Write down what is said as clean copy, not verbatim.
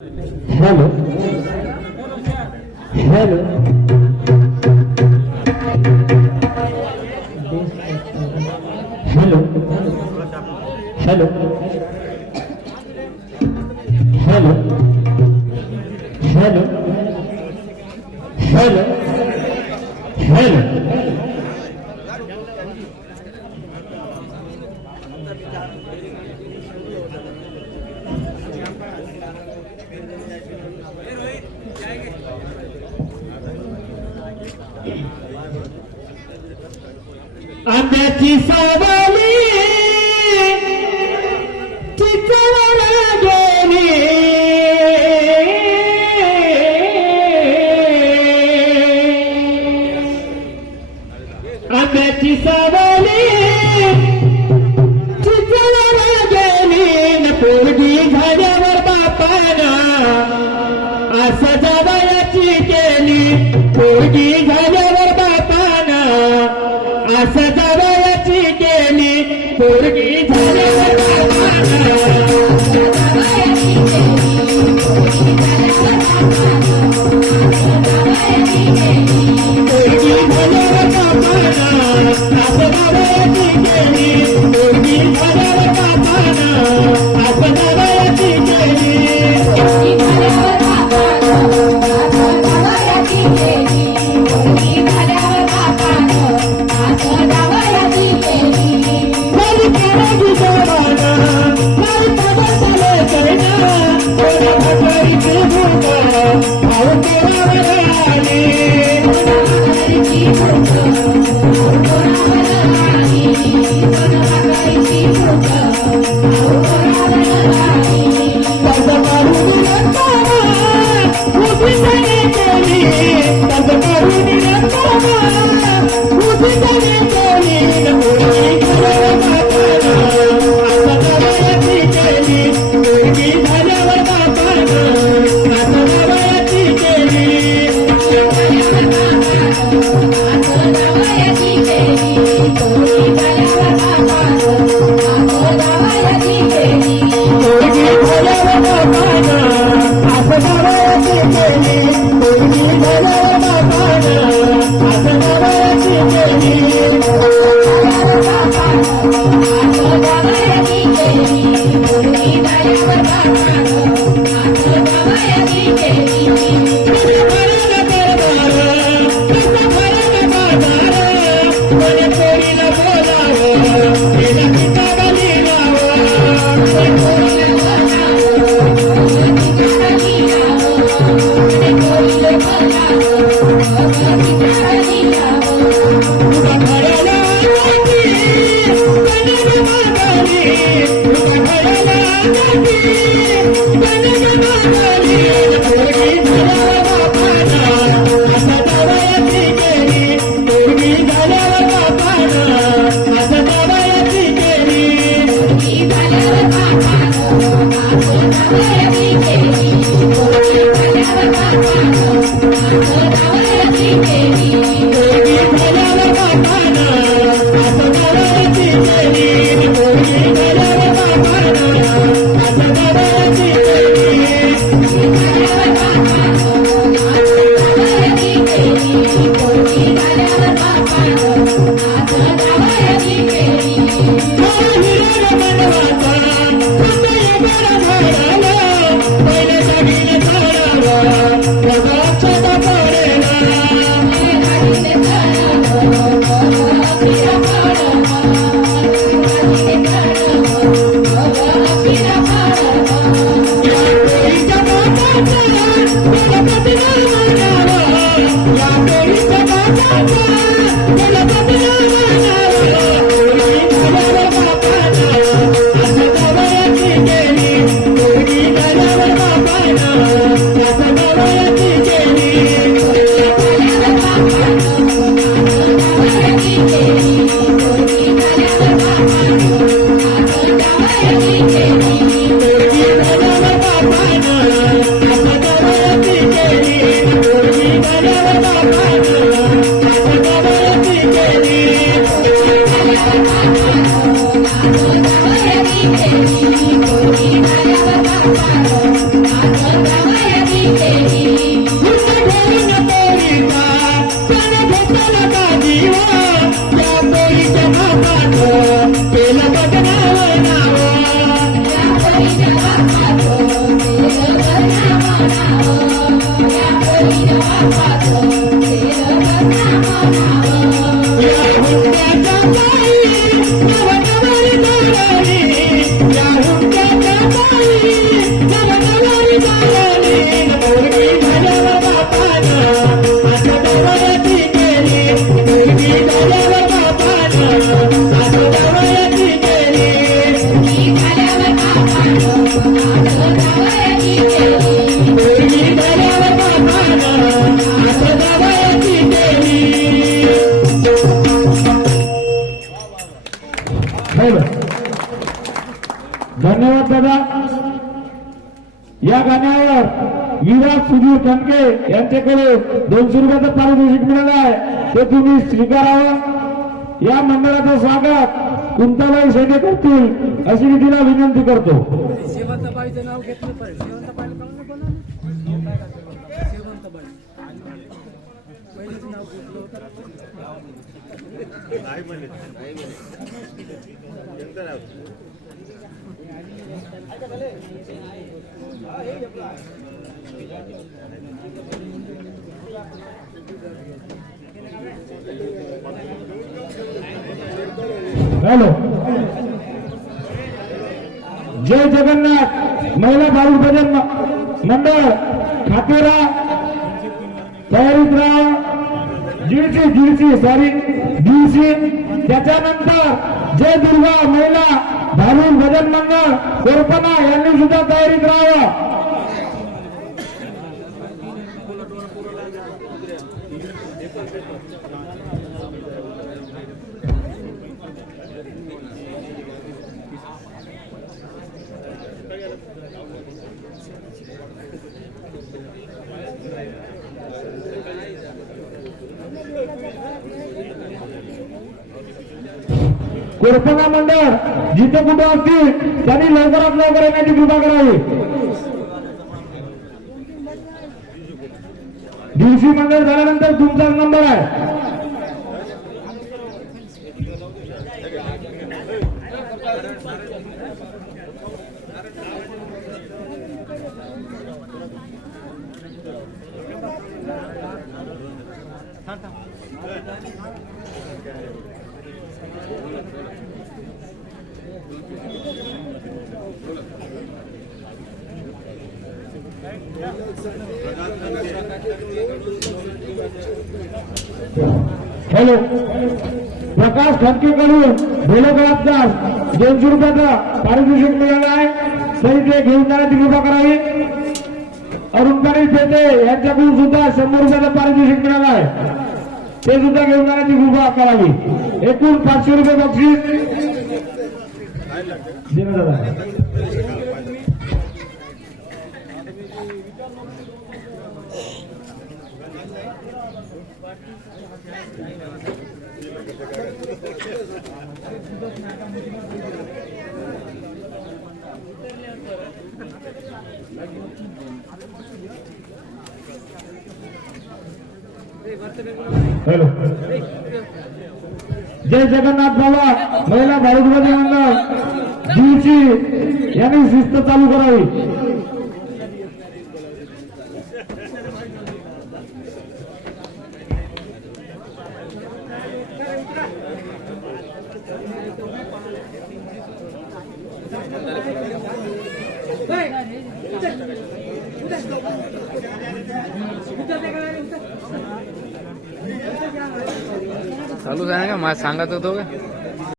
Hello hello hello hello hello hello hello hello आंब्याची सावली चिचवर गेली आंब्याची सावली चिचवर गेली न पोरगी झाल्यावर बापाना असं जावयाची केली पोरगी झाल्यावर बापाना असं जावयाची केली पोरगी झाल्यावर पोरगी झाल्यावर बापाना असं जावयाची केली पोरगी झाल्यावर बापाना असं जावयाची केली धन्यवाद दादा. या गाण्यावर विराज सुधीर कणके यांच्याकडे 200 रुपयाचं पारितोषिक मिळालं आहे, ते तुम्ही स्वीकारावं. या मंडळाचं स्वागत कुंताबाई शेटे करतील अशी मी तिला विनंती करतो. शेवंतबाईचं नाव घेतलं पाहिजे. शेवंतबाईला पाहून बोला ना. शेवंतबाई पहिलेच नाव घेतलं होतं. हॅलो. जय जगन्नाथ महिला बाल भजन मंडळ खातेरा तयारीत राहा. दीडशे त्याच्यानंतर जय दुर्गा महिला भारूड भजन मंडळ कोरपना यांनी सुद्धा तयारीत राहावं. कोरपना मंडळ जिथे कुठे असतील त्यांनी लवकरात लवकर येण्याची कृपा करावी. दिवशी मंडळ झाल्यानंतर तुमचाच नंबर आहे. हॅलो. प्रकाश खडकेकडून भेलोकरांचा 200 रुपयाचा पारितोषिक मिळाला आहे, तरी ते घेऊन जाण्याची कृपा करावी. अरुणकारी पेटे यांच्याकडून सुद्धा 100 रुपयाचा पारितोषिक मिळाला आहे, ते सुद्धा घेऊन जाण्याची कृपा करावी. एकूण 500 रुपये बक्षीस देण्यात आलं आहे. हॅलो. जय जगन्नाथ बाबा महिला भारूड भजन मंडळ दिवशी यांनी शिस्त चालू करावी. चालू आहे का? मला सांगत होतो का?